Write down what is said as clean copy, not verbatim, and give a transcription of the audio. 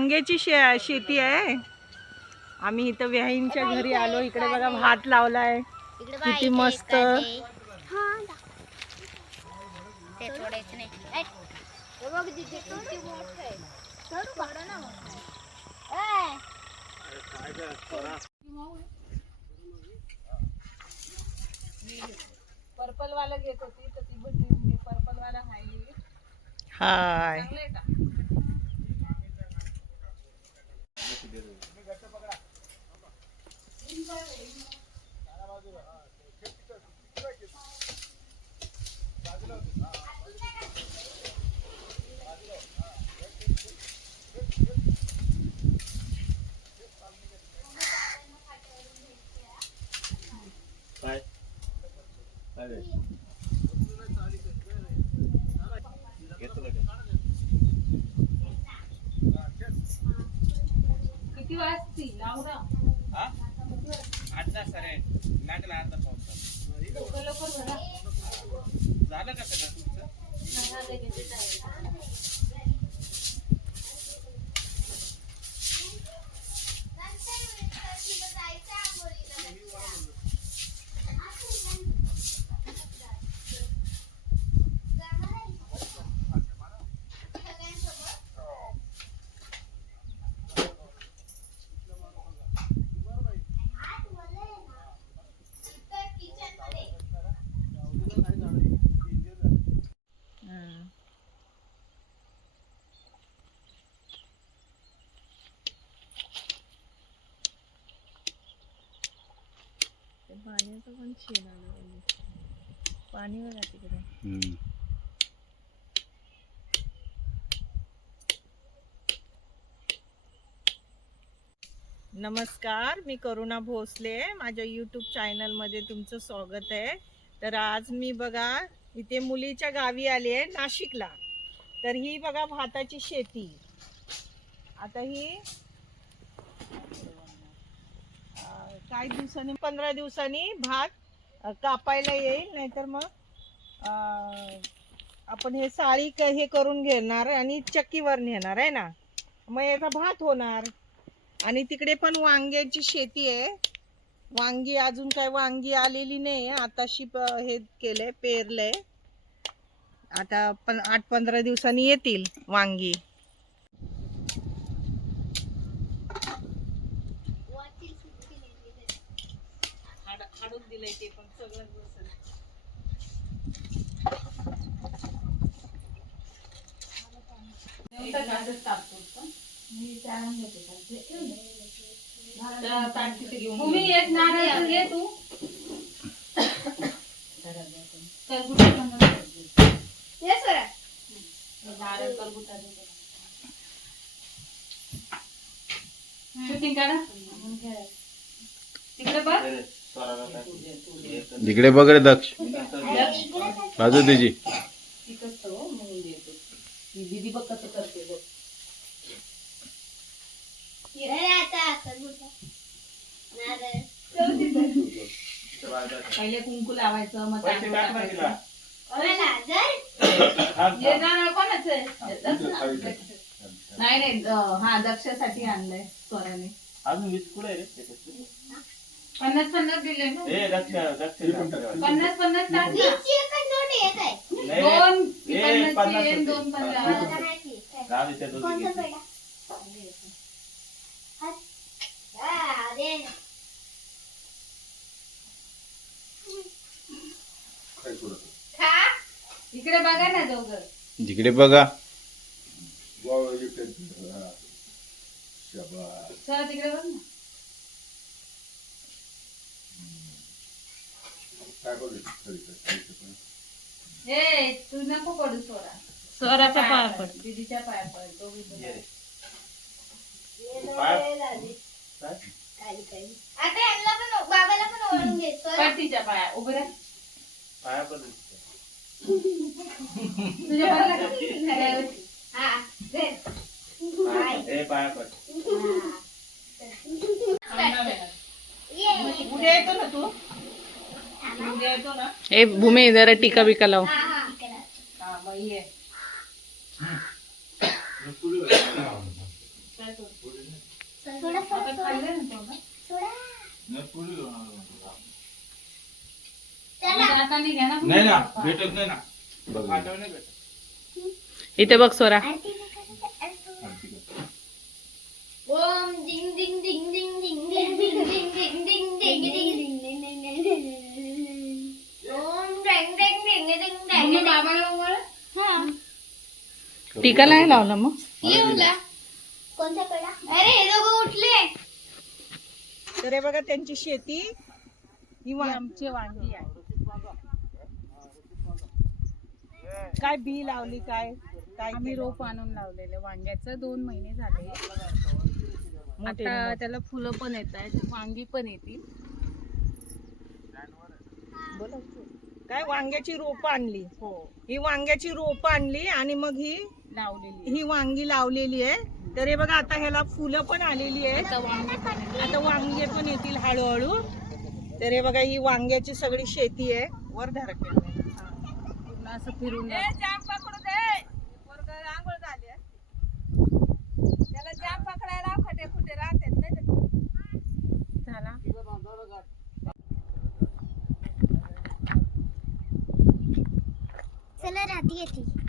वांग्याची शेती आहे. आम्ही इथं व्याहींच्या घरी आलो. इकडे बघा भात लावलाय, किती मस्त. पर्पल वाला घेत होती तर ती बघी पर्पल वाला हाय. किती वाजती लावरा? आता सर लागला आता पाऊस झालं का सगळं तुमचं? पाण्याचं पण शेण आलं पाणी बघा तिकडे. नमस्कार, मी करुणा भोसले. माझ्या यूट्यूब चॅनलमध्ये तुमचं स्वागत आहे. तर आज मी बघा इथे मुलीच्या गावी आली आहे, नाशिकला. तर ही बघा भाताची शेती. आता ही काही दिवसांनी 15 दिवसांनी भात कापायला येईल. नाहीतर मग आपण हे साळी हे करून घेणार आणि चक्कीवर नेणार आहे ना, मग याचा भात होणार. आणि तिकडे पण वांग्याची शेती आहे. वांगी अजून काय वांगी आलेली नाही, आताशी हे केलंय, पेरलंय. आता 8-15 दिवसांनी येतील वांगी. हाडून दिलंय ते पण सगळं बसल. तुम्ही एक नारळ घे तू. शूटिंग काढा तिकडे बघ. तिकडे बघ रे दक्ष, बाजू तुझी. दीदी बघ कसं करते बघ. पहिले कुंकू लावायचं, मग नाही हा दक्षासाठी आणलंय स्वराने. अजून 20 कुठे रे? 50 दिले ना. 50 इकडे बघा ना दोघं. तिकडे बघा. चला तिकडे बघ ना. हे तू नको पडू स्वरा. स्वराच्या पाया पड, दीदीच्या पाया पड. दोघी आता यांना पण बाबाला पण ओळखून घेतो. पाठीच्या पाया उभे राहा. पाया पण तुझ्या पायाला हा दे. ए पाया पण. उद्या येतो ना तू? उद्या येतो ना? ए भूमी जरा टीका बिका लाव. हा मग ये. सोडा सोडा सोडा चला नाही ना भेटत नाही ना बघ आठवण नाही भेटत. इथे बघ स्वरा. आरती करायची, ओम डिंग डिंग डिंग डिंग डिंग डिंग डिंग डिंग डिंग डिंग डिंग डिंग डिंग ओम डिंग डिंग डिंग डिंग डिंग बाबा हा टीका नाही लावला मग. कोणता कडा? अरे हे दोघं उठले. तर हे बघा त्यांची शेती ही आमची वांगी आहे. काय बी लावली काय काय आम्ही केलं? रोप आणून लावलेले वांग्याचं 2 महिने झाले. मोठे आता ना. त्याला फुलं पण येत आहेत, वांगी पण येतील. बोला. काय वांग्याची रोप आणली? हो ही वांग्याची रोप आणली आणि मग लावलेली. ही वांगी लावलेली आहे. तर हे बघा आता ह्याला फुलं पण आलेली आहेत. आता वांगी पण येतील. आता वांगे पण येतील हळूहळू. तर हे बघा ही वांग्याची सगळी शेती आहे. वर धरा पूर्ण असं फिरून जातं. झाला. चला रात्री येते.